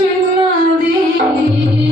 去了哪里？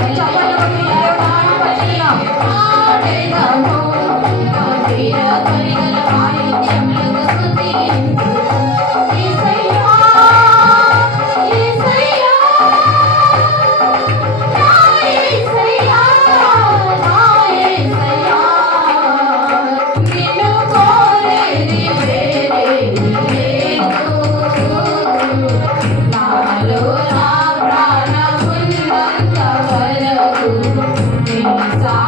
等一。God.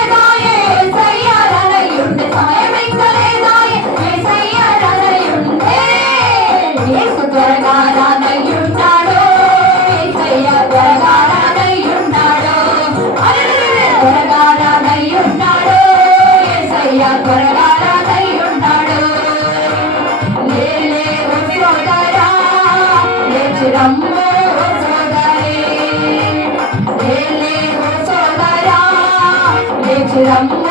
Rampura